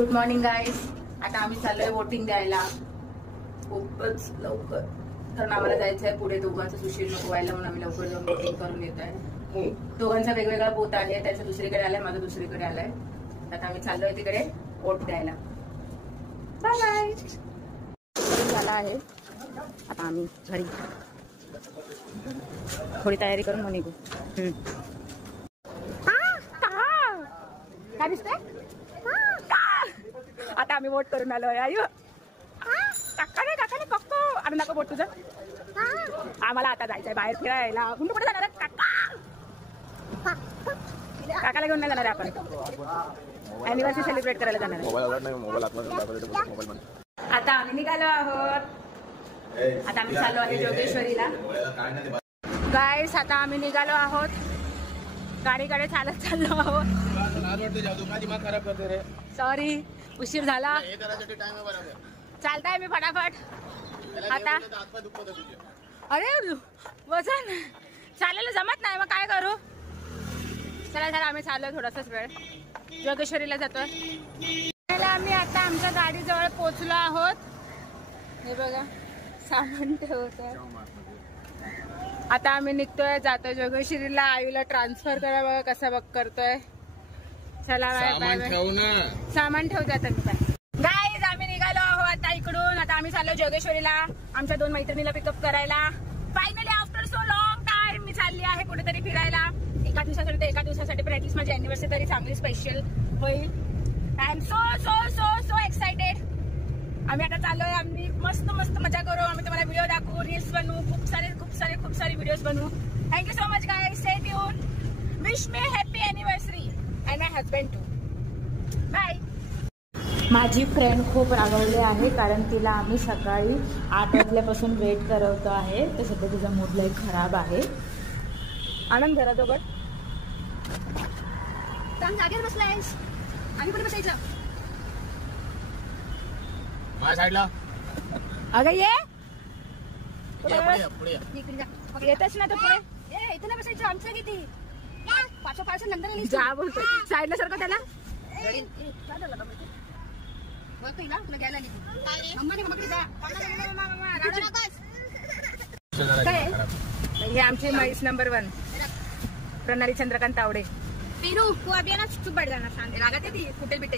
Good morning guys. आता आम्ही चाललोय वोटिंग द्यायला खूपच लवकर, कारण आम्हाला जायचं आहे पुढे. दोघांचं सुशील नको व्हायला म्हणून आम्ही लवकर जाऊन वोटिंग करून येत आहे. दोघांचा वेगवेगळा बूथ आहे, त्याचं दुसरीकडे आलाय, माझं दुसरीकडे आलाय. आता आम्ही चाललोय तिकडे वोट द्यायला. Bye bye. झाला आहे आता आम्ही घरी थोडी तयारी करून मग निघू. काय दिसतंय? आता आम्ही वोट करून आलोय. आयु काकाने काकाने पक्को आणि नको वोट तुझं. आम्हाला आता जायचंय बाहेर फिरायला. कुठे कुठे जाणार काका? काकाला घेऊन नाही जाणार आहे आपण. अॅनिव्हर्सरी सेलिब्रेट करायला जाणार आहे. आता आम्ही निघालो आहोत. आता आम्ही चाललो आहे जोगेश्वरीला. गाईस आता आम्ही निघालो आहोत. गाडीकडे चालत चाललो आहोत. सॉरी उशीर झाला. चालताय मी फटाफट. आता अरे वजन चालायला जमत नाही, मग काय करू. चला चला आम्ही चाललोय थोडासाच वेळ. जोगेश्वरीला जातोय. आम्ही आता आमच्या गाडीजवळ पोहोचलो आहोत. हे बघा सामान ठेवतोय. आता आम्ही निघतोय, जातोय जोगेश्वरीला. आईला ट्रान्सफर करा. बघा कसा बघ करतोय. चला बाय बाय. सामान ठेवते आता मी. काय गाईज आम्ही निघालो आहोत आता इकडून. आता आम्ही चाललो जोगेश्वरीला आमच्या 2 मैत्रिणीला पिकअप करायला. Finally after so long time मी चालली आहे कुठेतरी फिरायला. एका दिवसासाठी पण ऍटलीस्ट माझी अॅनिव्हर्सरी तरी चांगली स्पेशल होईल. I am so so so so excited. आम्ही आता चाललोय. आम्ही मस्त मस्त मजा करू. आम्ही तुम्हाला व्हिडिओ दाखवू, रील्स बनवू, खूप सारे व्हिडिओज बनवू. Thank you so much guys. Stay tune. Wish me happy anniversary and my husband too. Bye. माझी फ्रेंड खूप रागवली आहे, कारण तिला आम्ही सकाळी 8 वाजल्यापासून वेट करवतो आहे. तर सध्या तिचा मूड लई खराब आहे. आनंद घराजवळ जागेवर बसलायस. आणि कुठे बसायचं? माझ्या साईडला. अगं ये पुढे येतच ना. तर पुढे इथं नाही बसायचं. आमचं किती 5 नंतर जा बोलतो. साईडला सारखं त्याला हे आमचे महेश नंबर 1 प्रणाली चंद्रकांत तावडे. पिरू तू अभी ना चुप बैठ जाना. सांग रागत आहे ती. कुठे बिटे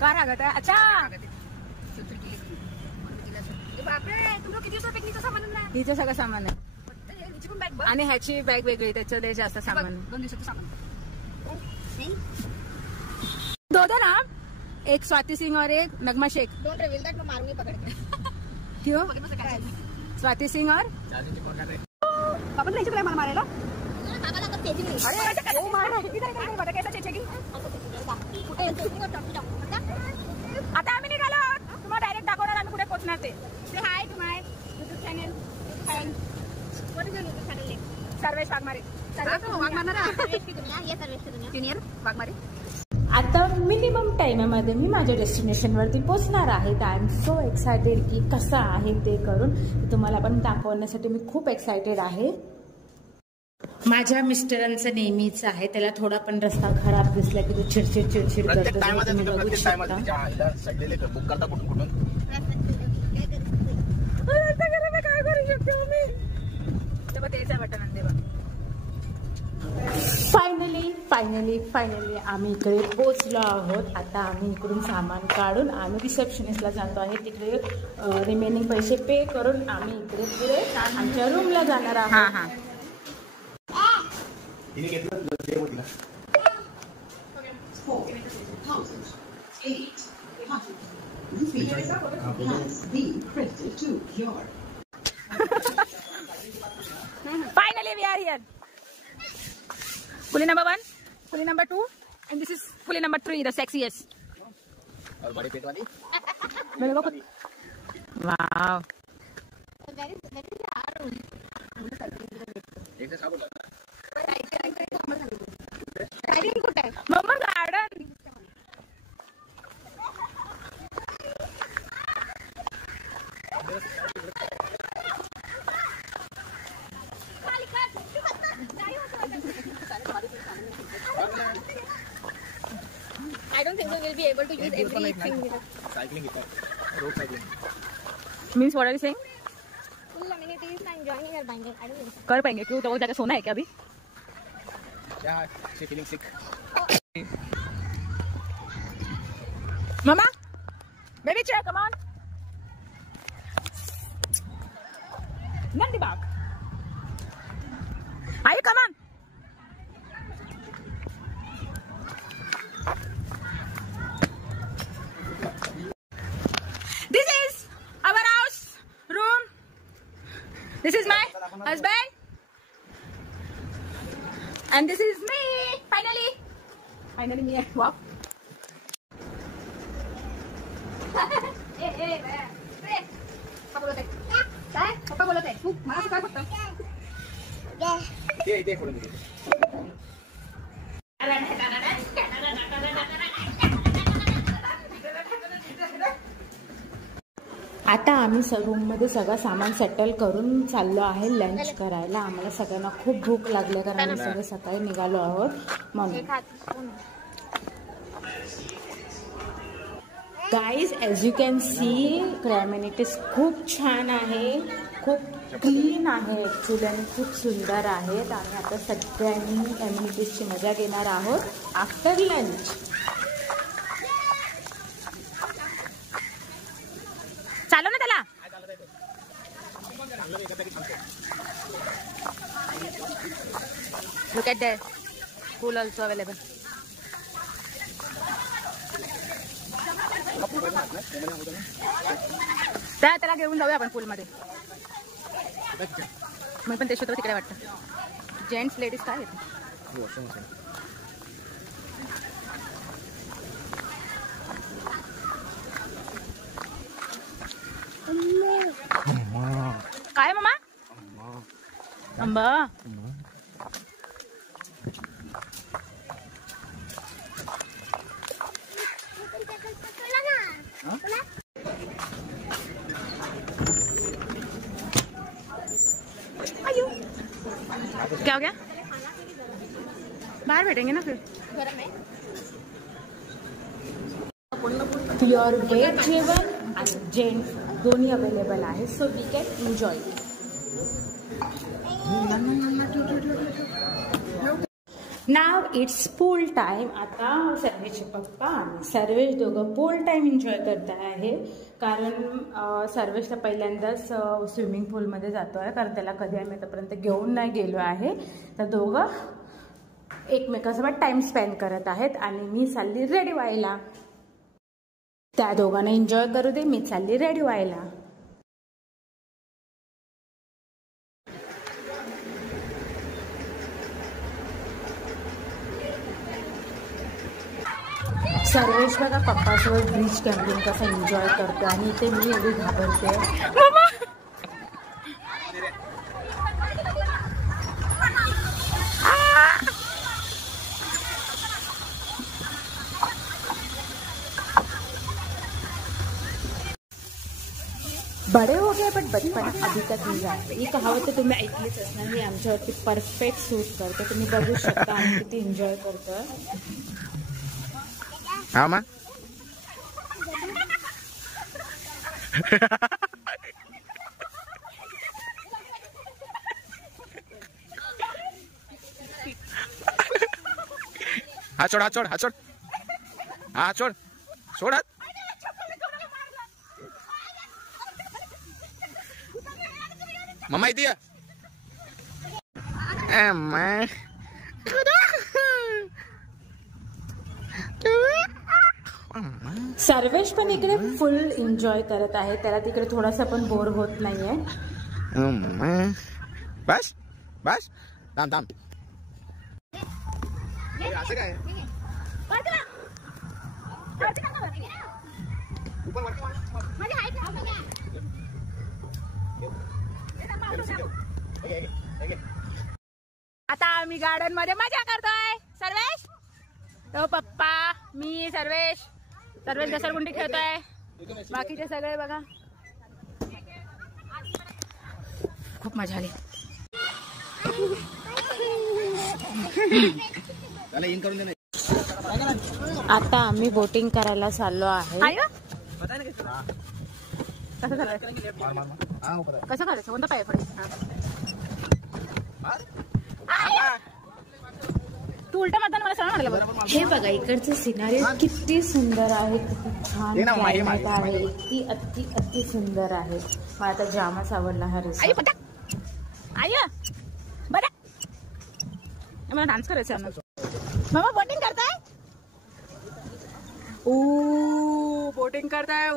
का रागत आहे? अच्छा बापरे. तुमचं किती दिवस पिकनिकचं सामान आहे? हिचं सगळं सामान आहे आणि ह्याची बॅग वेगळी. त्याचं जास्त सामान. 2 दिवसाचं सामान. 2 ना. एक स्वाती सिंह और एक Nagma Shaikh. Don't reveal that. मैं मारूंगी पकड़ के. क्यों? स्वाती सिंह और पापा ने इसे मारायला. पापाला तर तेजी नाही. अरे ओ मार नाही. इधर बता कैसा चेचेगी. आता आम्ही निघालो. तुम्हाला डायरेक्ट दाखवणार आम्ही कुठे पोहोचणार ते. Say hi to my YouTube channel. What is your YouTube channel name? Sarvesh Waghmare. Senior Waghmare. आता मिनिमम टाइममध्ये मी माझ्या डेस्टिनेशनवरती पोहोचणार आहे. आय एम सो एक्सायटेड की कसं आहे ते करून तुम्हाला पण दाखवण्यासाठी मी खूप एक्सायटेड आहे. माझ्या मिस्टरांचं नेहमीच आहे, त्याला थोडा पण रस्ता खराब दिसला की तो चिडचिड करतो. काय करू शकतो मी. फायनली आम्ही इकडे पोहोचलो आहोत. आता आम्ही इकडून सामान काढून आम्ही रिसेप्शनिस्टला जातो आहे. तिकडे रिमेनिंग पैसे पे करून आम्ही इकडे पुढे आमच्या रूमला जाणार आहोत. Finally we are here. Pulley number 1, pulley number 2, and this is pulley number 3, the sexiest. और बड़ी पेट वाली. Wow. मम्मा garden. I don't think so we'll be able to use everything. Cycling road cycling. Means what are you saying? Full amenities and joining your binding. I don't think. कर पाएंगे क्यों? तो वो जाके सोना है क्या अभी? Yeah, she's feeling sick. Mama, baby chair, come on. Nandi bag. Are you come on? This is our house room. This is my husband. And this is me. Finally me. Wow. पप्पा बोलत आहे तू मला काय फक्त इथे फोडून दे. आता आम्ही रूममध्ये सगळं सामान सेटल करून चाललो आहे लंच करायला. आम्हाला सगळ्यांना खूप भूक लागली कारण आम्ही सगळे सकाळी निघालो आहोत म्हणून. Guys as you can see amenities खूप छान आहे, खूप क्लीन आहे ॲक्च्युली आणि खूप सुंदर आहेत. आम्ही आता सगळ्यांनी ॲमेनिटीजची मजा घेणार आहोत आफ्टर लंच. चालू ना त्याला. Look at that pool also available. त्याला घेऊन जाऊया आपण पूल मध्ये. मी पण ते शोधतो तिकडे वाटतं. जेंट्स लेडीज काय येते. काय मामा? आंबा. क्या हो गया? बाहर बैठेंगे ना फिर. प्युअर व्हेज जेवण आणि जेंट्स दोन्ही अवेलेबल आहे. So we can enjoy. Now it's pool time. आता सर्वेशचे पप्पा आणि सर्वेश दोघं पूल टाइम एन्जॉय करत आहे कारण सर्वेशला पहिल्यांदाच स्विमिंग पूलमध्ये जातो आहे कारण त्याला कधी आम्ही आतापर्यंत घेऊन नाही गेलो आहे. तर दोघं एकमेकांसोबत टाइम स्पेंड करत आहेत आणि मी चालली रेडी व्हायला. त्या दोघांना एन्जॉय करू दे, मी चालली रेडी व्हायला. सर्वेश बघा पप्पासोबत बीच कॅम्पिंग कसं एन्जॉय करतो आणि इथे मी एवढी घाबरते. बड़े हो गए बट बचपन अभी तक नहीं जाते. ही कहावत तर तुम्ही ऐकलीच असणार. ही आमच्यावरती परफेक्ट सूट करते. तुम्ही बघू शकता आम्ही किती एन्जॉय करतोय. हाँ माँ. हाथ छोड़, हाथ छोड़, हाथ छोड़, हाथ छोड़, छोड़ हाथ. मम्मा इथे. सर्वेश पण इकडे फुल एन्जॉय करत आहे. त्याला तिकडे थोडासा पण बोर होत नाहीये. बस बस थांब थांब. असं काय आता आम्ही गार्डन मध्ये मजा करतोय. सर्वेश तो पप्पा मी सर्वेश घसरगुंडी खेळतोय. बाकीचे सगळे बघा खूप मजा आली. त्याला इन करून दे. आता आम्ही बोटिंग करायला चाललो आहे. कसं करायचं कोणतं पाय पडेल तू उलट मतदान मला सांग म्हणाला. हे बघा इकडचे सिनारी किती सुंदर आहे, किती छान क्लायमेट आहे, इतकी अति सुंदर आहे. मला आता जामच आवडला हा रिसॉर्ट. बरं मला डान्स करायचा आहे. मामा बोटिंग करताय? बोटिंग करताय.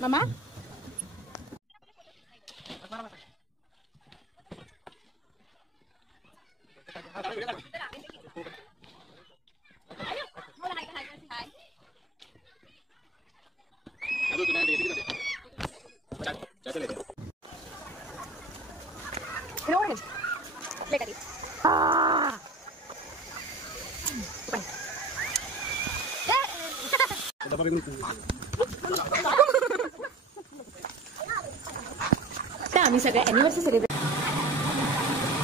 मामा आम्ही सगळ्या अॅनिव्हर्सरी सेलिब्रेट.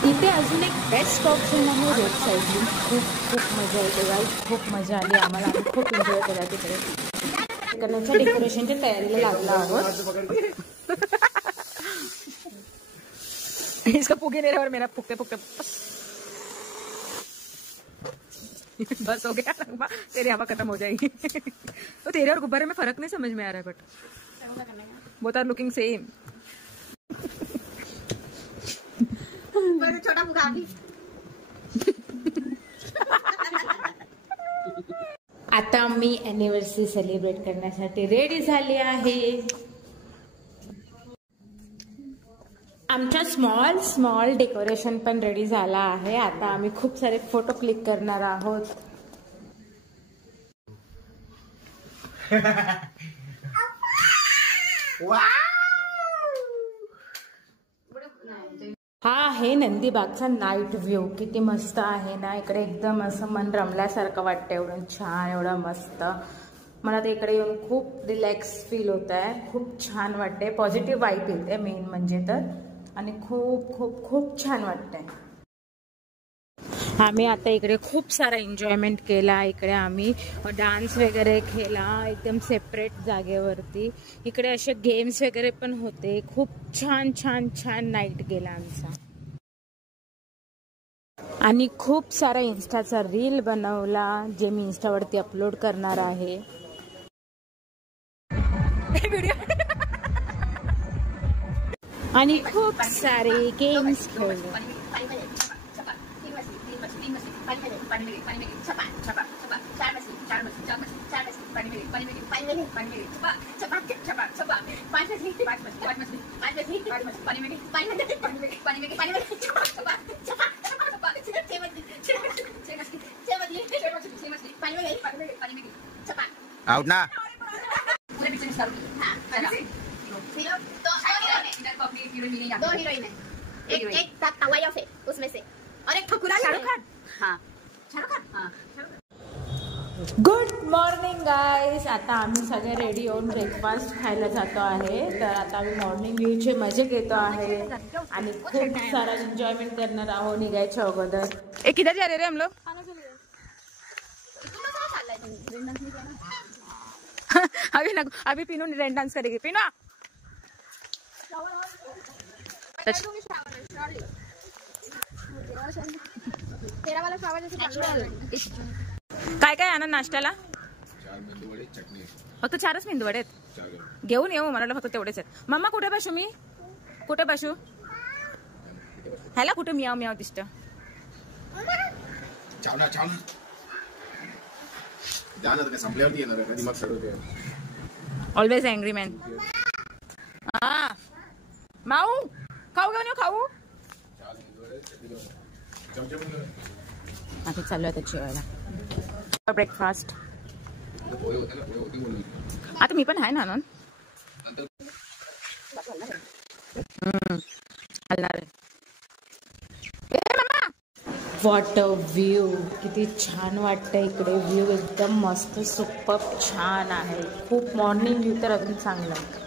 इथे अजून एक बेस्ट ऑप्शन आहे रोड साईडली. खूप मजा येते गाईस, खूप मजा आली आम्हाला. आम्ही खूप एन्जॉय केला तिकडे. करण्याच्या डेकोरेशनच्या तयारीला लागला आहोत. इसका पुगे नहीं रहा और मेरा पुकते बस हो गया. तेरी हवा खत्म हो जाएगी. तो तेरे और गुब्बारे में फर्क नहीं समझ में आ रहा है, but both are looking same. छोटा आता मी अॅनिव्हर्सरी सेलिब्रेट करण्यासाठी रेडी झाली आहे. आमच्या स्मॉल डेकोरेशन पण रेडी झाला आहे. आता आम्ही खूप सारे फोटो क्लिक करणार आहोत. हा आहे नंदीबागचा नाईट व्ह्यू. किती मस्त आहे ना इकडे. एकदम असं मन रमल्यासारखं वाटतं. एवढं छान, एवढं मस्त. मला तर इकडे येऊन खूप रिलॅक्स फील होत आहे. खूप छान वाटते. पॉझिटिव्ह वाईब येते मेन म्हणजे तर. आणि खूप छान वाटतंय. आम्ही आता इकडे खूप सारा एन्जॉयमेंट केला. इकडे आम्ही डान्स वगैरे केला एकदम सेपरेट जागेवरती. इकडे असे गेम्स वगैरे पण होते. खूप छान नाईट गेला आमचा. आणि खूप सारा इन्स्टाचा रील बनवला जे मी इन्स्टावरती अपलोड करणार आहे. आणि खूप सारे गेम्स खेळले. आउट ना. दो हीरोइन है. एक तवाइफ है उसमें से और एक ठकुरा. शाहरुख खान. हाँ शाहरुख खान. हाँ गुड मॉर्निंग गाईज. आता आम्ही सगळे रेडी होऊन ब्रेकफास्ट खायला जातो आहे. तर आता आम्ही मॉर्निंग व्ह्यूचे मजे घेतो आहे आणि खूप सारा एन्जॉयमेंट करणार आहोत निघायच्या अगोदर. किधर जा रहे हम लोग? अभी पिनू रेन डांस करेगी. पिनू काय काय आणा नाश्त्याला? फक्त 4च मेंदूवडे आहेत. घेऊन येऊ. मला फक्त तेवढेच आहेत. मम्मा कुठे बसू मी? कुठे बसू? ह्याला कुठे मियाव दिसत. Always angry man. हा माऊ खाऊ घेऊन येऊ. खाऊ आता चालू आहे त्याची वेळेला ब्रेकफास्ट. आता मी पण आहे ना आनंद. What a view. किती छान वाटतं इकडे. व्ह्यू एकदम मस्त सुपर छान आहे. खूप मॉर्निंग व्ह्यू तर अजून चांगला आहे.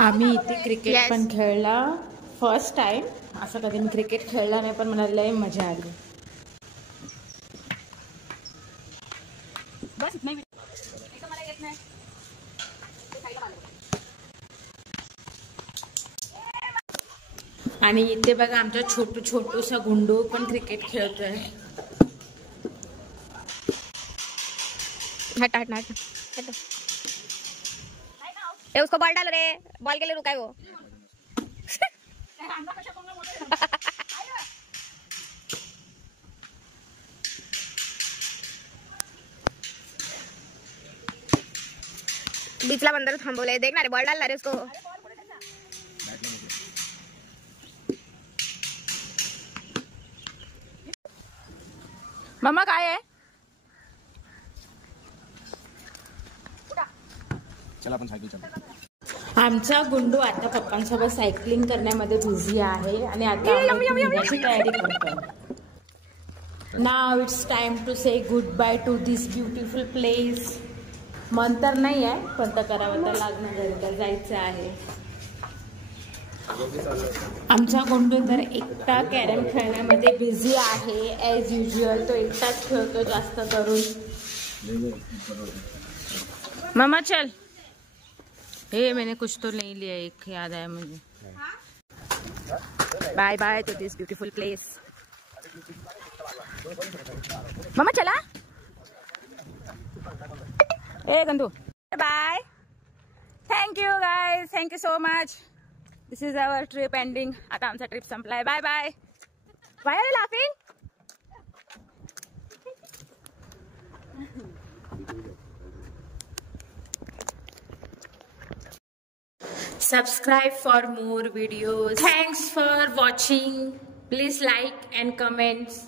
आम्ही इथे क्रिकेट Yes. पण खेळला फर्स्ट टाइम. असं कधी मी क्रिकेट खेळला नाही, पण मला लय मजा आली. बस नाही मला येत नाही. आणि इथे बघा आमचा छोटूसा गुंडू पण क्रिकेट खेळतोय. हट हट हट हट. ए उसको बॉल डाल रे, बॉल के लिए रुका है वो. बीचला बंदर थांबवले. देख ना रे, बॉल डाल रे उसको. मम्मा काय आहे? चला आपण सायकल चालू. आमचा गुंडू आता पप्पांसोबत सायकलिंग करण्यामध्ये बिझी आहे आणि आता आम्ही निघायची तयारी करतो. नाव it's time to say goodbye to this beautiful place. मन तर नाही आहे, पण तर करावं तर लागणार, घरी तर जायचं आहे. आमचा गुंडू तर एकटा कॅरम खेळण्यामध्ये बिझी आहे. ॲज युज्युअल तो एकटाच खेळतो जास्त करून. मम्मा चल. हे मैंने कुछ तो नहीं लिया, एक याद आया मुझे. Bye bye to this beautiful place. मम्मा चला. ए गंदू bye. Thank you guys, thank you so much. This is our trip ending. आता आमचा ट्रिप संपलाय. Bye bye. Why are you laughing? Subscribe for more videos. Thanks for watching. Please like and comment.